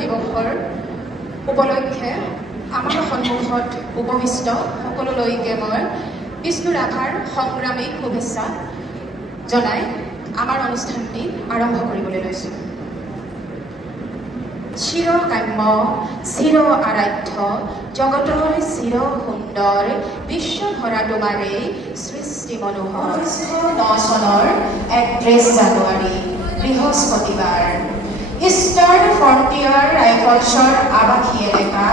দিৱসৰ উপলক্ষে আমাৰ সন্মুখত উপবিষ্ট সকলোলৈকে মই বিষ্ণু ৰাভাৰ সংগ্ৰামিক শুভেচ্ছা জনাই আমাৰ অনুষ্ঠানটি আৰম্ভ কৰিবলৈ লৈছোঁ। চিৰ কাম্য চিৰ আৰাধ্য জগতৰ চিৰ সুন্দৰ বিশ্বভৰা তোমাৰেই সৃষ্টি মনোহৰ। 1909 চনৰ 31 জানুৱাৰী বৃহস্পতিবাৰ ইষ্টাৰ্ণ ফ্ৰণ্টিয়াৰ ৰাইফলছৰ আৱাসী এলেকা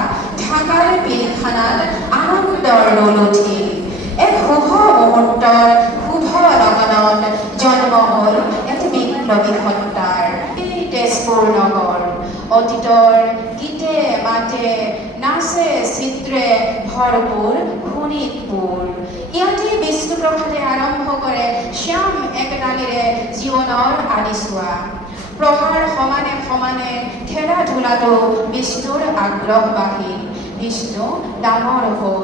ঢাকাৰ পিলখানাত আনন্দৰ দোল উঠিল। এক শুভ মুহূৰ্তৰ শুভ লগনত জন্ম হ'ল এক বিপ্লৱী সত্তাৰ। এই তেজপুৰ নগৰ অতীতৰ গীতে মাতে নাচে চিত্ৰে ভৰপূৰ শোণিতপুৰ। ইয়াতে বিষ্ণুপ্ৰসাদে আৰম্ভ কৰে শ্যাম একতালিৰে জীৱনৰ আদিছোৱা। প্ৰহাৰ সমানে সমানে খেলা ধূলাটো বিষ্ণুৰ আগ্ৰহ বাঢ়িল। বিষ্ণু ডাঙৰ হ'ল।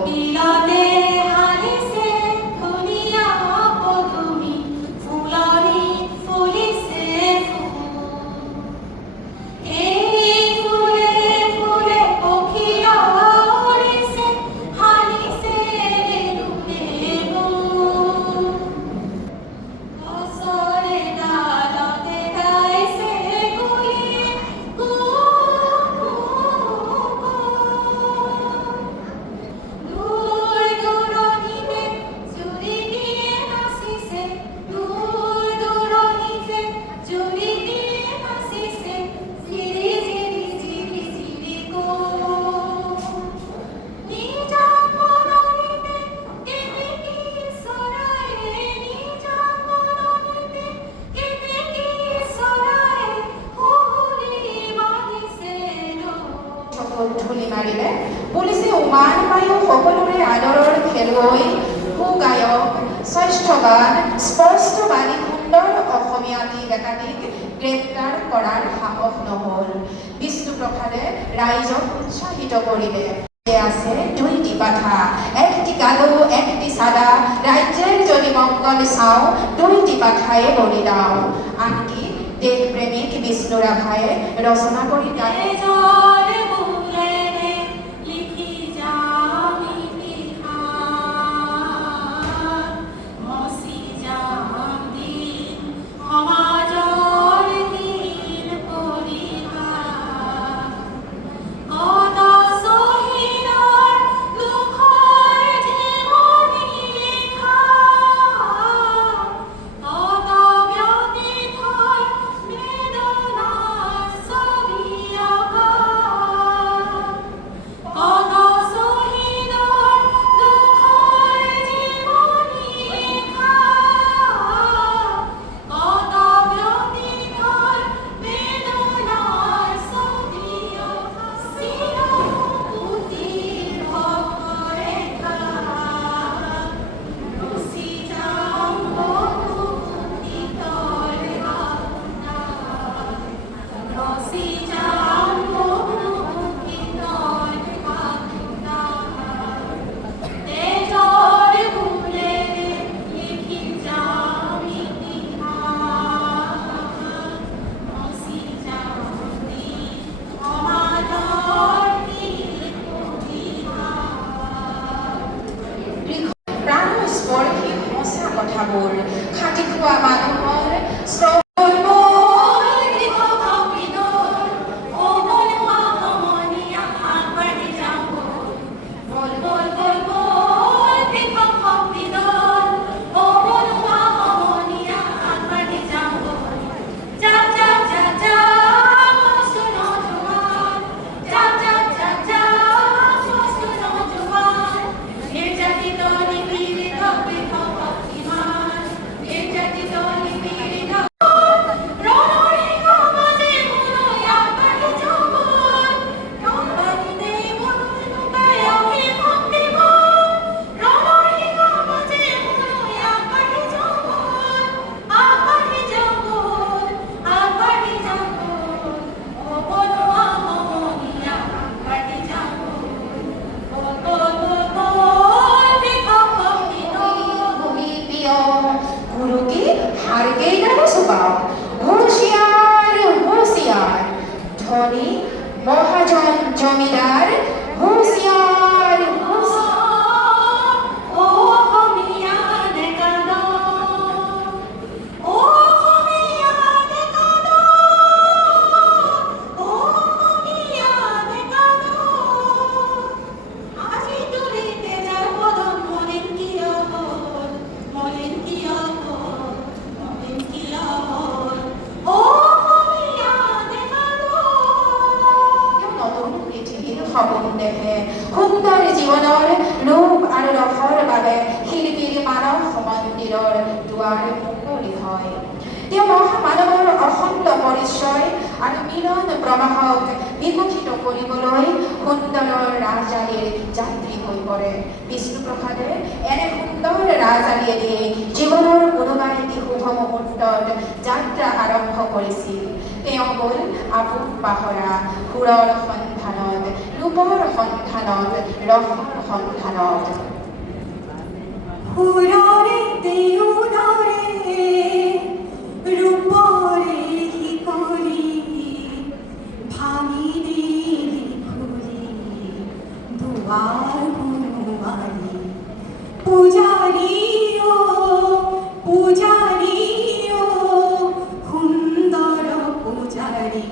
ধূলি মাৰিলে পুলিচে উমান পায়ো সকলোৰে আদৰৰ খেলুৱৈ সুগায়ক স্বাস্থ্যৱান স্পষ্টবাদী সুন্দৰ অসমীয়াটি ডেকাটিক গ্ৰেপ্তাৰ কৰাৰ সাহস নহল। বিষ্ণুপ্ৰসাদে ৰাইজক উৎসাহিত কৰিলে। আছে দুইটি কথা, একটি কালো একটি সাদা, ৰাজ্যেৰ যদি মঙ্গল চাও দুইটি কথাই বলি দাও। আনকি দেশপ্ৰেমিক বিষ্ণু ৰাভাই ৰচনা কৰি গায় মহাজন জমিদাৰ হুঁশিয়াৰ সপোন দেখে সুন্দৰ জীৱনৰ ৰূপ আৰু ৰসৰ বাবে শিল্পীৰ মানৱ মন্দিৰৰ দুৱাৰ মুকলি হয়। তেওঁ মহামানৱৰ অখণ্ড পৰিচয় আৰু মিলন প্ৰবাহক বিকশিত কৰিবলৈ সুন্দৰৰ ৰাজআলিৰ যাত্ৰী হৈ পৰে। বিষ্ণুপ্ৰসাদে এনে সুন্দৰ ৰাজআলিয়েদি জীৱনৰ কোনোবা এটি শুভ মুহূৰ্তত যাত্ৰা আৰম্ভ কৰিছিল। তেওঁ হ'ল আপোন পাহৰা সুৰৰ সন্ধানত, ৰূপৰ সন্ধানত, ৰসৰ সন্ধানত। সুৰৰে দেউদৰে ৰূপৰে কি কৰি ভাঙি দিলি ফুলি দুৱাৰ গুণমাৰি পূজাৰী পূজাৰী সুন্দৰ পূজাৰী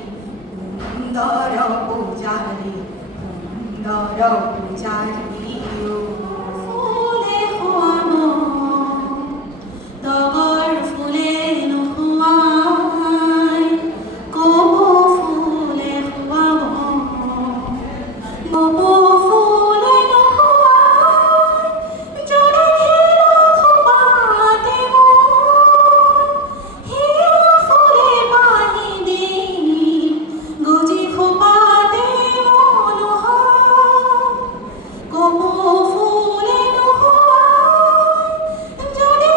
সুন্দৰ পূজাৰী সুন্দৰ পূজাৰী ফুলে হোৱাম তগৰ ফুলে নোহোৱাই কব ফুলে হোৱাম কব ফুলে নোহোৱাই যদি খোপাতে মোৰ হিয়া ফুলে পাহি দিনি গজি খোপাতে কব ফুলে নোহোৱাই যদি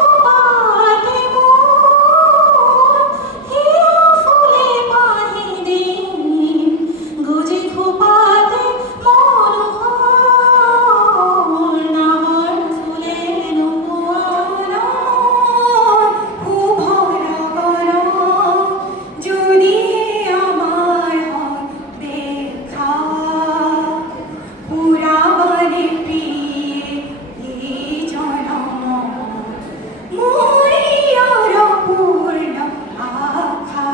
খোপাতে মোৰ হিয়া ফুলে পাহি দিনি গজি খোপাতে নামৰ ফুলে নোহোৱা শুভৰ কৰ যদি আমাৰ দেখা পুৰাবনে প্ৰিয়ে এই জনম মৰিয়াৰ পূৰ্ণ আশা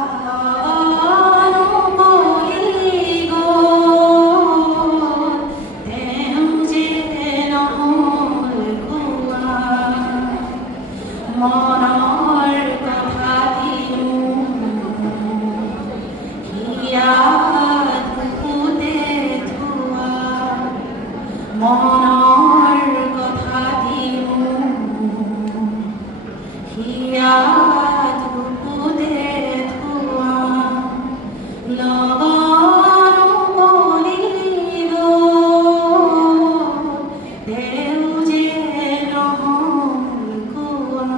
নকৰি গ'ল তেওঁ যে নহ'ল কোৱা মনৰ কথা হিয়াত বুকুতে থোৱা মনৰ কথা হিয়াত বুকুতে থোৱা লগৰ কৰি দেউ যে নহ'ল কোৱা।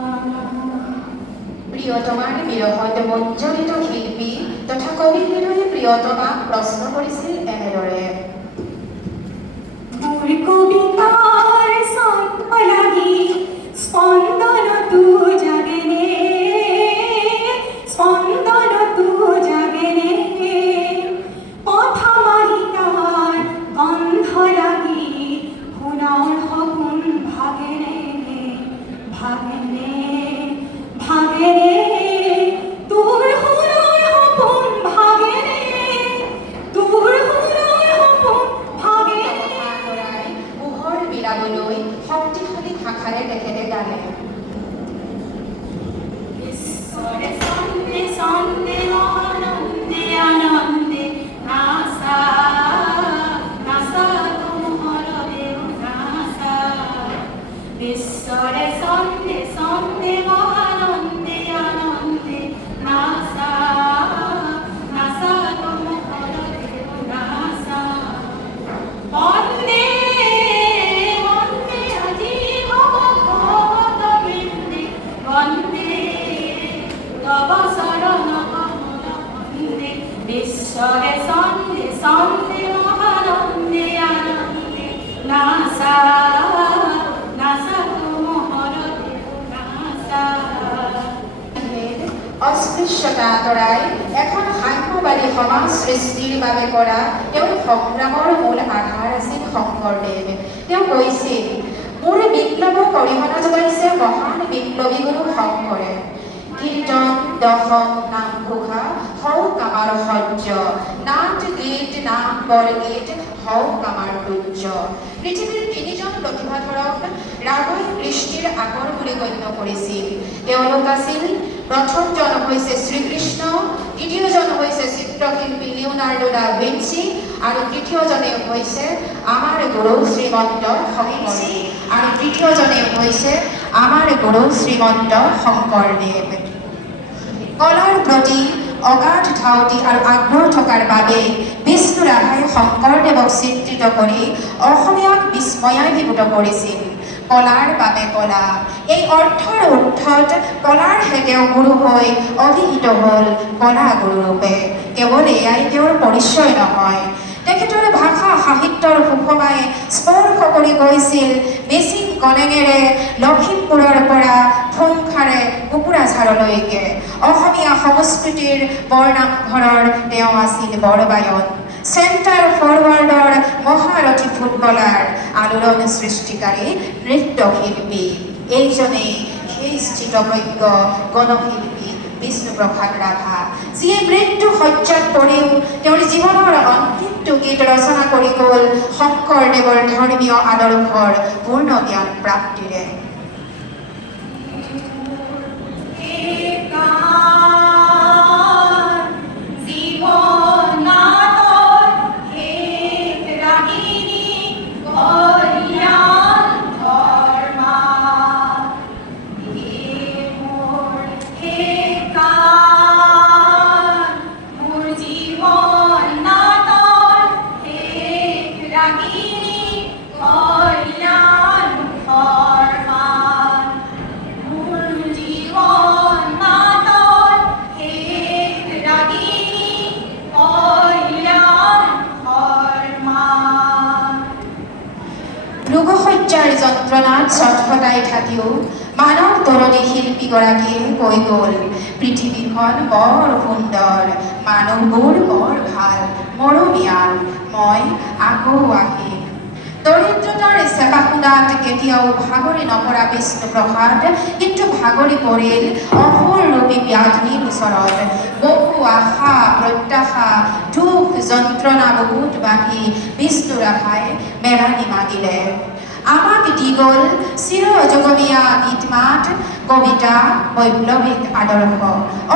প্ৰিয়তমাৰ বিৰহত মঞ্জৰিত শিল্পী তথা কবিহৃদয়ে প্ৰিয়তমাক প্ৰশ্ন কৰিছিল এনেদৰে। মোৰ কবিতাৰ চন্দ লাগি স্পন্দনতো জাগেনে স্পন্দনতো জাগেনে পথমালিকাৰ গন্ধ লাগি সোণৰ সপোন ভাগেনে ভাগেনে ভাগেনে তোৰ সোণৰ সপোন ভাগেনে তোৰ সোণৰ সপোন ভাগেনে পোহৰ বিলাবলৈ শক্তিশালী ভাষাৰে তেখেতে গালে। ঈশ্বৰে চন্দে চন্দে আনন্দে আনন্দে নাচা নাচা তোমৰ দেউ নাচা ঈশ্বৰে চন্দে চন্দে আনন্দে আনন্দে নাচা নাচা তোমৰ দেউ নাচা বন্দে বন্দে আজি ভগৱত বৃন্দে বন্দে তব শৰণ কমল বন্দে ঈশ্বৰে চন্দে চন্দে মহানন্দে আনন্দে নাচা নাচা তোমৰ দেউ নাচা। অস্পৃশ্যতা আঁতৰাই এখন সাম্যবাদী সমাজ সৃষ্টিৰ বাবে কৰা তেওঁৰ সংগ্ৰামৰ মূল আধাৰ আছিল শংকৰদেৱ। তেওঁ কৈছিল, মোৰ বিপ্লৱক অৰিহণা যোগাইছে মহান বিপ্লৱী গুৰু শংকৰে। কীৰ্তন দশম নামঘোষা হওক আমাৰ সহ্য, নাট গীত নাম বৰগীত হওক আমাৰ তুৰ্য। পৃথিৱীৰ তিনিজন প্ৰতিভাধৰক ৰাগই কৃষ্টিৰ আগৰ বুলি গণ্য কৰিছিল। তেওঁলোক আছিল, প্ৰথমজন হৈছে শ্ৰীকৃষ্ণ, দ্বিতীয়জন হৈছে চিত্ৰশিল্পী লিওনাৰ্ডো দা ভিঞ্চি আৰু তৃতীয়জনে হৈছে আমাৰ গুৰু শ্ৰীমন্ত শংকৰদেৱ আৰু তৃতীয়জনে হৈছে আমাৰ গুৰু শ্ৰীমন্ত শংকৰদেৱ। কলাৰ প্ৰতি অগাধ ধাউতি আৰু আগ্ৰহ থকাৰ বাবে বিষ্ণু ৰাভাই শংকৰদেৱক চিত্ৰিত কৰি অসমীয়াক বিস্ময়াভিভূত কৰিছিল। কলাৰ বাবে কলা, এই অৰ্থৰ উদ্ধত কলাৰহে তেওঁ গুৰু হৈ অভিহিত হ'ল কলা গুৰুৰূপে। কেৱল এয়াই তেওঁৰ পৰিচয় নহয়, তেখেতৰ ভাষা সাহিত্যৰ সুষমাই স্পৰ্শ কৰি গৈছিল মিচিং কলেঙেৰে লখিমপুৰৰ পৰা ফুংখাৰে কোকৰাঝাৰলৈকে। অসমীয়া সংস্কৃতিৰ বৰনামঘৰৰ তেওঁ আছিল বৰবায়ন, চেণ্টাৰ ফৰৱাৰ্ডৰ মহাৰথী ফুটবলাৰ, আলোড়ন সৃষ্টিকাৰী নৃত্যশিল্পী। এইজনেই সেই স্থিতপ্ৰজ্ঞ গণশিল্পী বিষ্ণুপ্ৰসাদ ৰাভা, যিয়ে মৃত্যু শয্যাত পৰিও তেওঁৰ জীৱনৰ অন্তিমটো গীত ৰচনা কৰি গ'ল শংকৰদেৱৰ ধৰ্মীয় আদৰ্শৰ পূৰ্ণ জ্ঞান প্ৰাপ্তিৰে। লোকসজ্জাৰ যন্ত্ৰণাত ছটফটাই থাকিও মানৱ তৰণী শিল্পীগৰাকীয়ে কৈ গ'ল, পৃথিৱীখন বৰ সুন্দৰ, মানুহবোৰ বৰ ভাল, মৰমীয়াল, মই আকৌ আহিম। দৰিদ্ৰতাৰ চেপাখোলাত কেতিয়াও ভাগৰি নপৰা বিষ্ণুপ্ৰসাদ কিন্তু ভাগৰি পৰিল অসুৰৰূপী ব্যাধিৰ ওচৰত। বহু আশা প্ৰত্যাশা দুখ যন্ত্ৰণা বুকুত বান্ধি বিষ্ণু ৰাভাই মেৰাণী মাগিলে। আমাক দি গ'ল চিৰযুগমীয়া গীতমাত, কবিতা, বৈপ্লৱিক আদৰ্শ।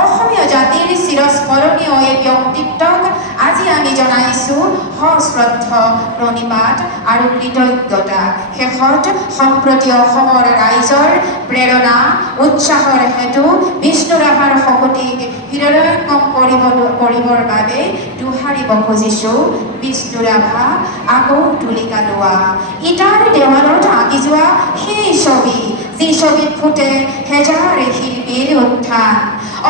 অসমীয়া জাতিৰ চিৰস্মৰণীয় এই ব্যক্তিত্বক আজি আমি জনাইছোঁ সশ্ৰদ্ধ প্ৰণিপাত আৰু কৃতজ্ঞতা। শেষত সম্প্ৰতি অসমৰ ৰাইজৰ প্ৰেৰণা উৎসাহৰ হেতু বিষ্ণু ৰাভাৰ শকতিক হৃদয়ঙ্গম কৰিবৰ বাবে দোহাৰিব খুজিছোঁ, বিষ্ণু ৰাভা আকৌ তুলিকা লোৱা। ইটাৰ দেৱালত আঁকি যোৱা সেই ছবি, যি ছবিত ফুটে হেজাৰ শিল্পীৰ উত্থান,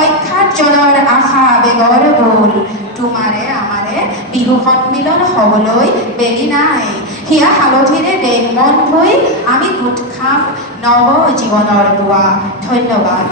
অখ্যাতজনৰ আশা আবেগৰ বোল। তোমাৰে আমাৰে বিহু সন্মিলন হ'বলৈ বেলি নাই, হিয়া হালধিৰে দেহ মন ধুই আমি গোট খাম নৱ জীৱনৰ পুৱা। ধন্যবাদ।